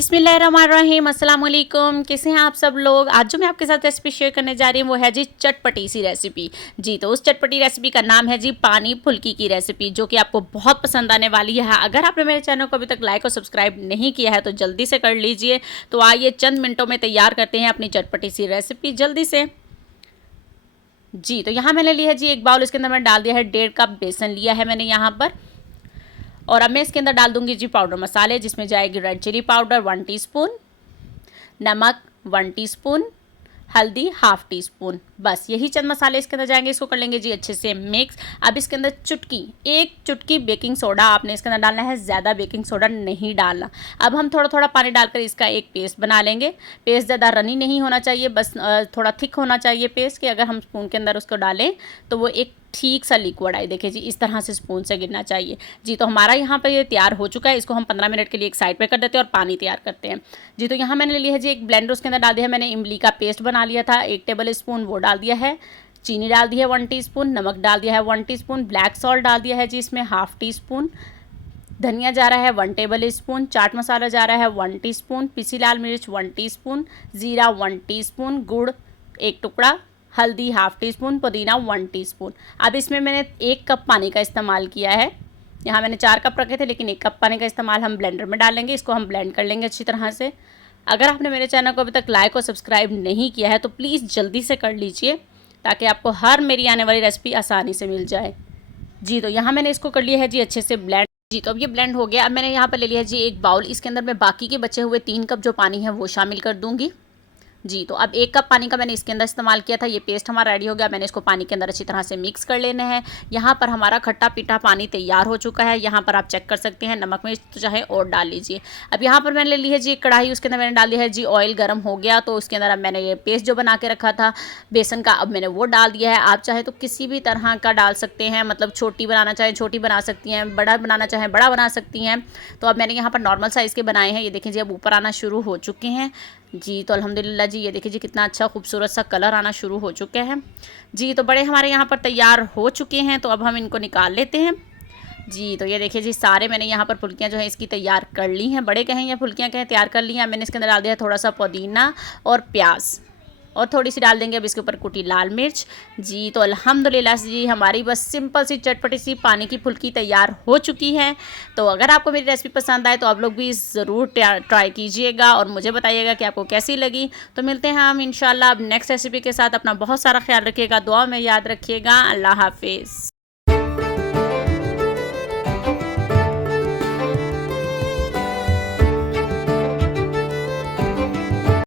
बिस्मिल्लाहिर्रहमानिर्रहीम, अस्सलाम वालेकुम। कैसे हैं आप सब लोग। आज जो मैं आपके साथ रेसिपी शेयर करने जा रही हूँ वो है जी चटपटी सी रेसिपी। जी तो उस चटपटी रेसिपी का नाम है जी पानी फुल्की की रेसिपी, जो कि आपको बहुत पसंद आने वाली है। अगर आपने मेरे चैनल को अभी तक लाइक और सब्सक्राइब नहीं किया है तो जल्दी से कर लीजिए। तो आइए चंद मिनटों में तैयार करते हैं अपनी चटपटी सी रेसिपी जल्दी से। जी तो यहाँ मैंने लिया है जी एक बाउल, इसके अंदर मैंने डाल दिया है 1.5 कप बेसन लिया है मैंने यहाँ पर। और अब मैं इसके अंदर डाल दूंगी जी पाउडर मसाले, जिसमें जाएगी रेड चिली पाउडर 1 टीस्पून, नमक 1 टीस्पून, हल्दी 1/2 टीस्पून। बस यही चंद मसाले इसके अंदर जाएंगे। इसको कर लेंगे जी अच्छे से मिक्स। अब इसके अंदर एक चुटकी बेकिंग सोडा आपने इसके अंदर डालना है, ज़्यादा बेकिंग सोडा नहीं डालना। अब हम थोड़ा थोड़ा पानी डालकर इसका एक पेस्ट बना लेंगे। पेस्ट ज़्यादा रनी नहीं होना चाहिए, बस थोड़ा थिक होना चाहिए पेस्ट, कि अगर हम स्पून के अंदर उसको डालें तो वो एक ठीक सा लिक्विड आए। देखिए जी इस तरह से स्पून से गिरना चाहिए। जी तो हमारा यहाँ पर ये तैयार हो चुका है। इसको हम 15 मिनट के लिए एक साइड पे कर देते हैं और पानी तैयार करते हैं। जी तो यहाँ मैंने लिया है जी एक ब्लेंडर, उसके अंदर डाल दिया है मैंने इमली का पेस्ट बना लिया था 1 टेबल स्पून, वो डाल दिया है। चीनी डाल दी है 1 टीस्पून, नमक डाल दिया है 1 टीस्पून, ब्लैक सॉल्ट डाल दिया है जी इसमें 1/2 टीस्पून, धनिया जा रहा है 1 टेबल स्पून, चाट मसाला जा रहा है 1 टीस्पून, पिसी लाल मिर्च 1 टीस्पून, जीरा 1 टीस्पून, गुड़ 1 टुकड़ा, हल्दी 1/2 टीस्पून, पुदीना 1 टीस्पून। अब इसमें मैंने 1 कप पानी का इस्तेमाल किया है। यहाँ मैंने 4 कप रखे थे, लेकिन 1 कप पानी का इस्तेमाल हम ब्लेंडर में डालेंगे। इसको हम ब्लेंड कर लेंगे अच्छी तरह से। अगर आपने मेरे चैनल को अभी तक लाइक और सब्सक्राइब नहीं किया है तो प्लीज़ जल्दी से कर लीजिए, ताकि आपको हर मेरी आने वाली रेसिपी आसानी से मिल जाए। जी तो यहाँ मैंने इसको कर लिया है जी अच्छे से ब्लेंड। जी तो अब ये ब्लेंड हो गया। अब मैंने यहाँ पर ले लिया है जी एक बाउल, इसके अंदर मैं बाकी के बचे हुए 3 कप जो पानी है वो शामिल कर दूँगी। जी तो अब 1 कप पानी का मैंने इसके अंदर इस्तेमाल किया था। ये पेस्ट हमारा रेडी हो गया। मैंने इसको पानी के अंदर अच्छी तरह से मिक्स कर लेना है। यहाँ पर हमारा खट्टा पीठा पानी तैयार हो चुका है। यहाँ पर आप चेक कर सकते हैं, नमक मिर्च तो चाहे और डाल लीजिए। अब यहाँ पर मैंने ले ली है जी कढ़ाई, उसके अंदर मैंने डाल दिया है जी ऑयल। गर्म हो गया तो उसके अंदर अब मैंने ये पेस्ट जो बना के रखा था बेसन का, अब मैंने वो डाल दिया है। आप चाहे तो किसी भी तरह का डाल सकते हैं, मतलब छोटी बनाना चाहें छोटी बना सकती हैं, बड़ा बनाना चाहें बड़ा बना सकती हैं। तो अब मैंने यहाँ पर नॉर्मल साइज़ के बनाए हैं। ये देखिए जी अब ऊपर आना शुरू हो चुके हैं। जी तो अल्हम्दुलिल्लाह जी ये देखिए जी कितना अच्छा खूबसूरत सा कलर आना शुरू हो चुके हैं। जी तो बड़े हमारे यहाँ पर तैयार हो चुके हैं। तो अब हम इनको निकाल लेते हैं। जी तो ये देखिए जी सारे मैंने यहाँ पर फुल्कियाँ जो है इसकी तैयार कर ली हैं। बड़े कहें या फुल्कियाँ कहें, तैयार कर ली हैं। मैंने इसके अंदर डाल दिया थोड़ा सा पुदीना और प्याज, और थोड़ी सी डाल देंगे अब इसके ऊपर कुटी लाल मिर्च। जी तो अल्हम्दुलिल्लाह जी हमारी बस सिंपल सी चटपटी सी पानी की फुल्की तैयार हो चुकी है। तो अगर आपको मेरी रेसिपी पसंद आए तो आप लोग भी ज़रूर ट्राई कीजिएगा और मुझे बताइएगा कि आपको कैसी लगी। तो मिलते हैं हम इंशाल्लाह अब नेक्स्ट रेसिपी के साथ। अपना बहुत सारा ख्याल रखिएगा, दुआ में याद रखिएगा। अल्लाह हाफिज़।